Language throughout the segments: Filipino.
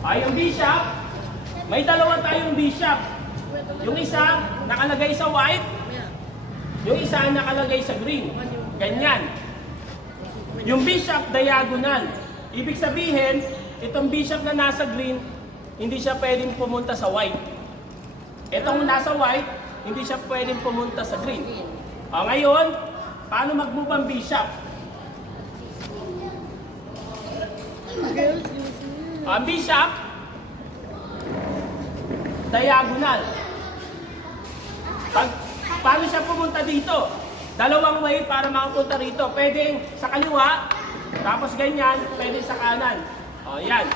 Ay, yung bishop, may dalawa tayong bishop. Yung isa, nakalagay sa white. Yung isa, nakalagay sa green. Ganyan. Yung bishop, diagonal. Ibig sabihin, itong bishop na nasa green, hindi siya pwedeng pumunta sa white. Itong nasa white, hindi siya pwedeng pumunta sa green. O, ngayon, paano mag-move ang bishop? Ang bishop, diagonal. Paano siya pumunta dito? Dalawang way para makapunta rito. Pwedeng sa kaliwa, tapos ganyan, pwede sa kanan. O, yan.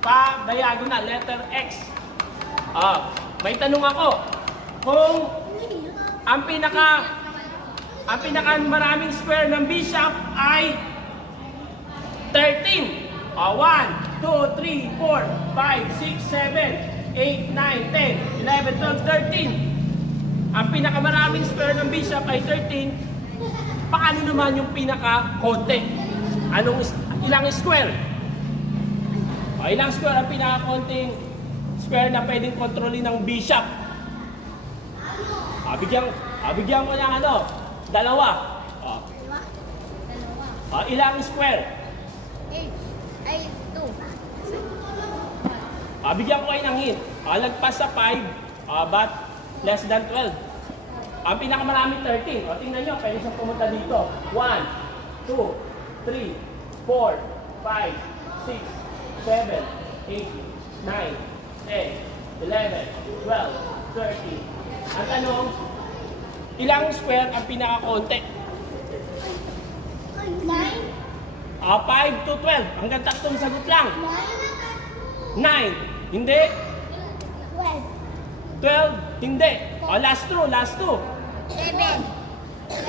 Pa-diagonal, letter X. O, may tanong ako. Kung ang pinaka maraming square ng bishop ay 13. 1, 2, 3, 4, 5, 6, 7, 8, 9, 10, 11, 12, 13. Ang pinakamaraming square ng bishop ay 13. Paano naman yung pinaka-konti? Ilang square? Ilang square ang pinaka-konting square na pwedeng kontrolin ng bishop? Bigyan ko ng dalawa. Ilang square? 2. Bigyan ko kayo ng hint. Lagpas sa 5, but less than 12. Ang pinakamarami 13. Tingnan nyo, pwede siyang pumunta dito. 1, 2, 3, 4, 5, 6, 7, 8, 9, 10, 11, 12, 13. Ang tanong, ilang square ang pinakakonti? 9. 5 to 12. Hanggang tatlong sagot lang. 9. Hindi. 12. Hindi. Last two. 7.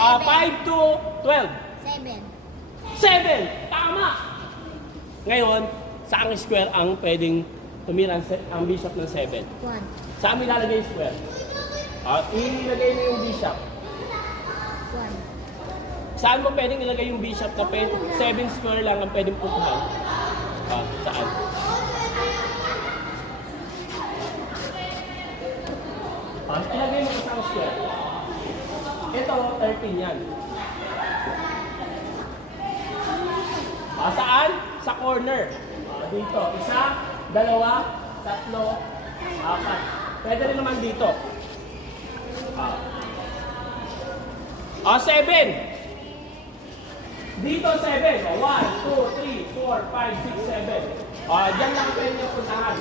5 to 12. 7. 7. Tama. Ngayon, saang square ang pwedeng tumira ang bishop ng 7? 1. Saan mo ilalagay yung square? Ilagay mo yung bishop. 1. Saan mo pwedeng ilagay yung bishop na 7 square lang ang pwedeng puntuhan? Saan? Ilagay mo isang square. Ito, 13 yan. Saan? Sa corner. Dito. Isa, dalawa, tatlo, apat. Pwede rin naman dito. 7. Dito 7. 1, 2, 3, 4, 5, 6, 7. Diyan lang pwede yung puntahan.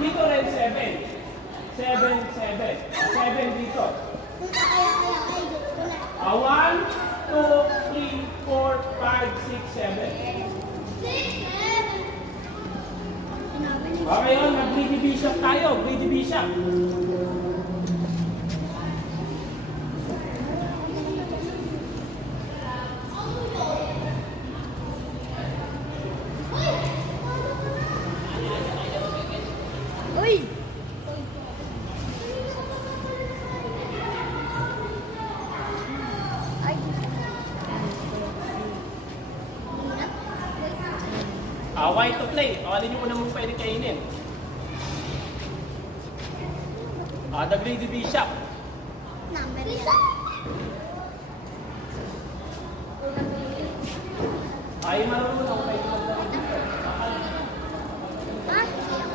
Dito rin 7. 7, 7 dito. 1, 2, 3, 4, 5, 6, 7. Ngayon, mag-greedy bishop tayo. Greedy bishop. Uy! Why to play? Alin yung una mong pwede kainin? The greedy bishop. Number yan. Ay, marunong kayo mag-greedy bishop.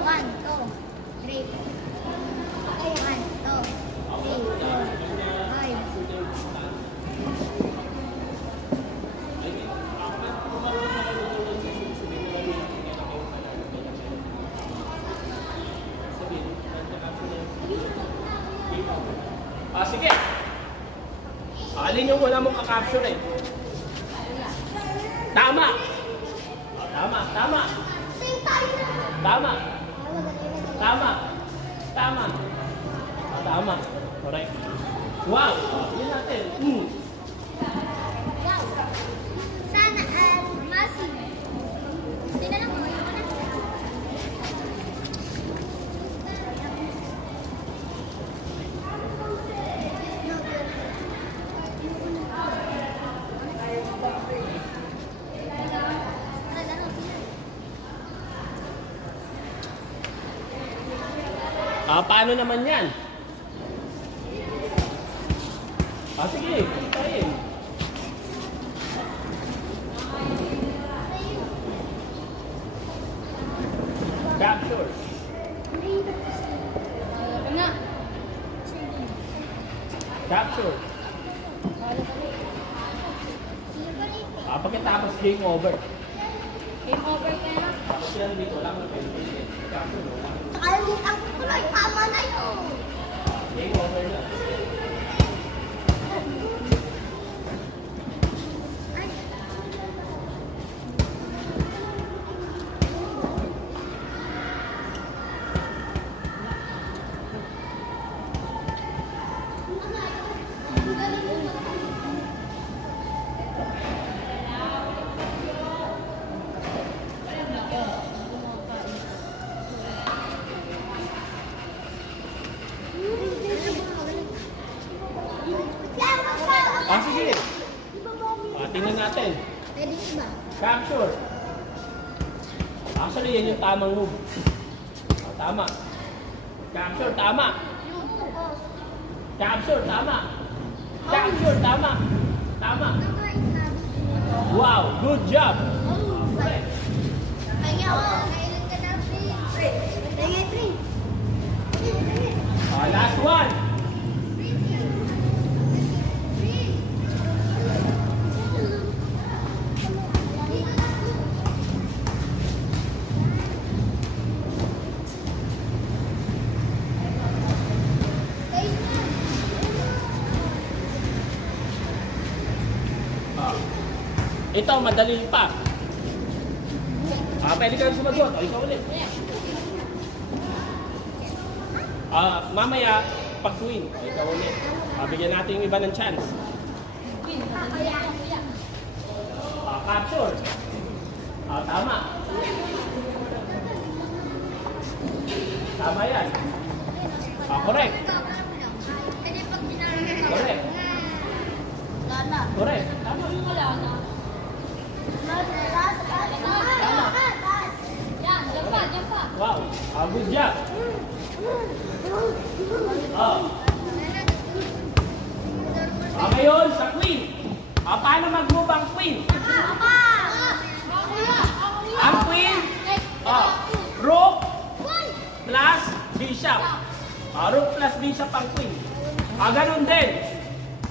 1, 2, 3. 1, 2, 3, 4, 5. Sige. Alin yung una mong kakapsure eh? Tama. Tama. Tama. Correct. Wow. Yun natin. Sana Masi. Sinalang mo yun. Paano naman yan? Sige, tayo. Capture. Capture. Pagkatapos game over. Game over ka na. Tapos yan dito lang na pwede. Capture. Tsaka yung ang kulay, tama na yun. Game over na. Ay. Sige. Tingnan natin. Pwede ba? Capture. Actually, yan yung tamang move. Tama. Capture, tama. Yun, tapos. Capture, tama. Capture, tama. Tama. Nakain na. Wow, good job. Correct. Kaya ako, kailan ka na, Prince? Kaya, Prince. Last one. Ito, madali pa. Pwede ka sumagot. Ikaw ulit. Mamaya, pag-queen. Ikaw ulit. Bigyan natin yung iba ng chance. Capture. Tama. Tama yan. Correct. Pwede pag ginagawa. Correct. Lala. Correct. Tama. Wala na. Yan, yan pa. Wow. Good job. Ngayon, sa queen. Paano mag-move ang queen? Ang queen, rook plus bishop. Rook plus bishop ang queen. Ganun din.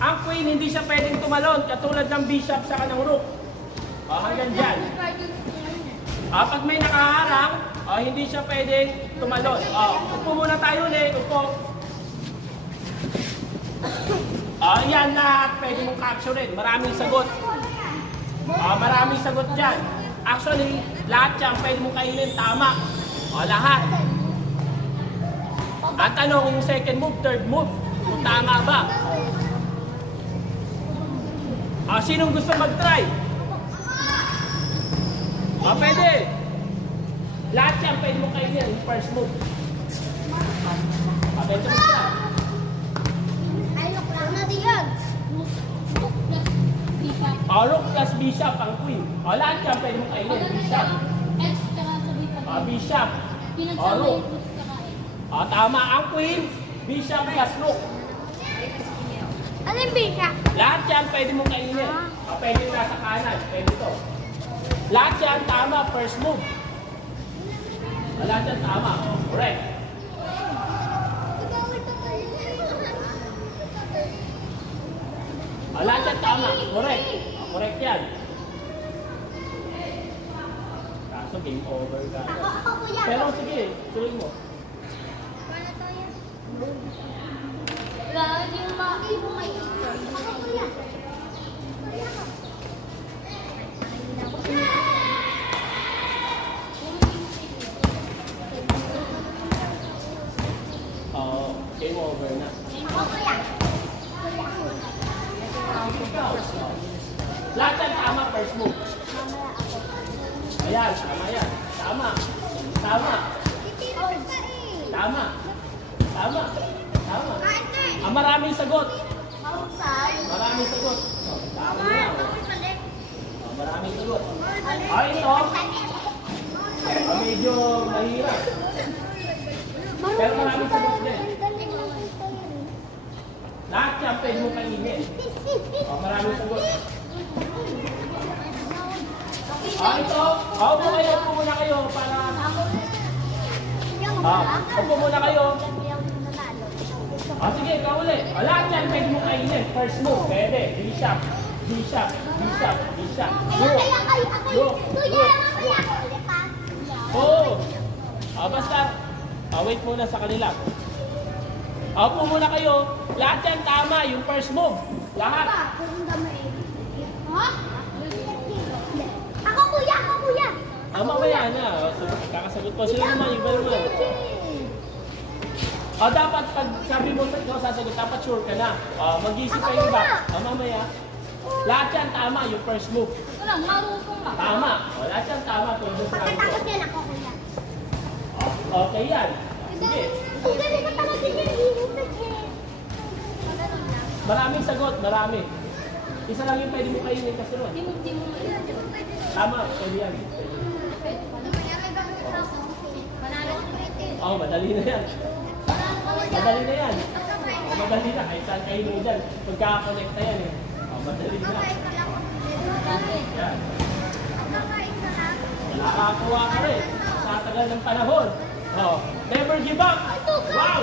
Ang queen hindi siya pwedeng tumalon katulad ng bishop sa kanang rook. Hanggang dyan. Pag may nakaharang, hindi siya pwedeng tumalon. Upo muna tayo ulit. Upo. Yan lahat pwede mong capturein. Maraming sagot. Maraming sagot dyan. Actually, lahat yan pwede mong kainin. Tama. Lahat. Ang tanong yung second move, third move. Kung tama ba? Sinong gusto mag-try? Pwede. Lahat yan pwede mong kainin. Yung first move. Pwede mo try. Rook plus bishop ang queen. Lahat yan pwede mong kainin. Bishop. Bishop. Rook. Tama ang queen. Bishop plus rook. Ano yung bishop? Lahat yan pwede mong kainin. Pwede nasa kanan. Pwede to. Lahat yan tama. First move. Lahat yan tama. Correct. Lahat yan tama. Correct. Correct yan. Kaso game over ka. Ako, kuya. Pero sige, tuloy mo. Paano to yan? Lagi yung may Ako, kuya. Game over na. Ako, kuya. Lahat yan tama, first move. Ayan, tama yan. Tama. Tama. Tama. Tama. Tama. Maraming sagot. Maraming sagot. Tama na. Maraming sagot. Ito. Medyo mahirap. Pero maraming sagot. yan pwede mo kainin. Maraming sagot. Ito. Upo kayo, upo muna kayo para... Upo muna kayo. Sige, ikaw ulit. Lahat yan pwede mo kainin. First move, pwede. B-shot. B-shot. B-shot. B-shot. Go. Oo. Basta, wait muna sa kanila. Upo muna kayo. Lahat yan tama, yung first move. Lahat. Ako kuya, ako kuya. Mamaya na. Kakasagot pa sila naman. Iba naman. Dapat pag sabi mo ikaw sasagot, dapat sure ka na. Mag-isip kayo iba. Mamaya. Lahat yan tama, yung first move. Wala, marunong lang. Tama. Lahat yan tama. Pagkatapos yan ako kuya. Okay yan. Sige. Ang galing ko talaga yan. Maraming sagot, marami. Isa lang yung pwede mo kainin kasunod. Di mo. Tama, pwede yan. Madali na yan. Madali na yan. Madali na. Kahit saan kayo mo dyan. Pagka-connect na yan eh. Madali na. Yan. Nakakakuha ka rin. Sa tagal ng panahon. Never give up. Wow!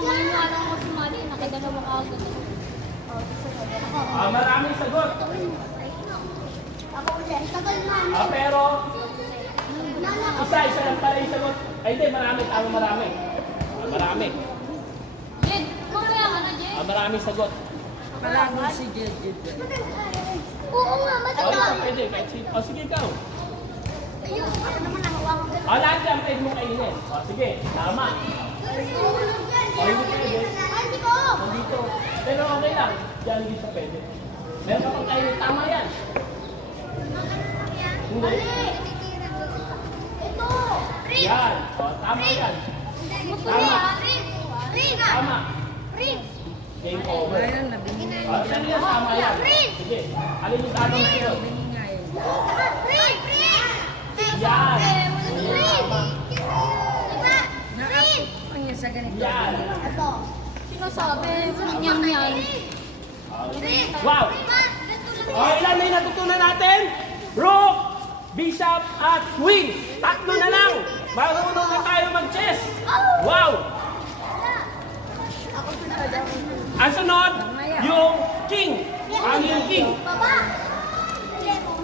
Ngayon nga lang ako sumali, nakadalawa ka agad. Maraming sagot. Ako ulit. Tagal na. Pero, isa lang pala yung sagot. Ay, hindi, marami. Tama, marami. Marami. Jed, mamaya ka na, Jed. Maraming sagot. Malabo si Jed. Oo nga, matagal. Pwede. Kahit sige, ikaw. Ayun, ako naman nahawakan ko. Lahat yan, pwede mo kainin. Sige, tama. Hindi ko. Nandito. Pero okay lang. Diyan hindi siya pwede. Meron ka pang kainin. Tama yan. Hindi. Ito. Yan. Tama yan. Tama. Tama. Ring. Game over. Ayan, nabingingay. Yan yan, tama yan. Sige. Alin yung tanong sa'yo? Nabingingay. Ring. Yan. Ring. Tama. Nakapang niya sa ganito. Yan. Ito. Sinasabi, nyam-nyam. Wow. Ilan na yung natutunan natin? Rook, bishop, at queen. Tatlo na lang. Marunong na tayo mag-chess. Wow. Ang sunod, yung king. Ano yung king? Baba.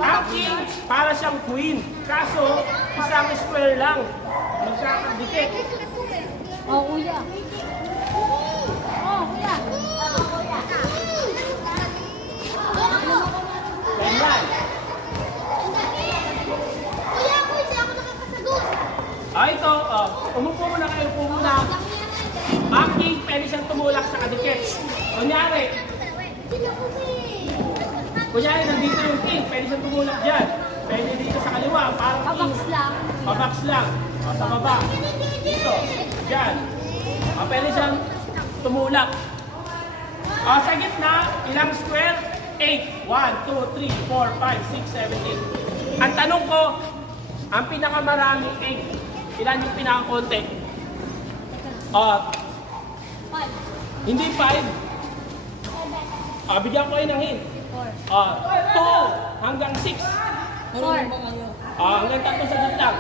Ang king, para siyang queen. Kaso, isang square lang. Magkakadikit. Oh, kuya. Oh, kuya. Ganyan. Kuya, ako hindi ako nakakasagot. Ito, umupo muna kayo, upo muna. Ang king, pwede siyang tumulak sa kadikit. Kunyari, nandito yung king, pwede siyang tumulak dyan. Pwede dito sa kaliwa, parang king. Pabaks lang. Pabaks lang. Sa baba. Dito. Dyan. Pwede siyang tumulak. Sa gitna, ilang square? 8. 1, 2, 3, 4, 5, 6, 7, 8. Ang tanong ko, ang pinakamaraming 8, ilan yung pinakakonti? Five. Hindi 5. Bigyan ko kayo ng hint. 2 hanggang 6. Marunong ba kayo? Hanggang 3 sagot lang.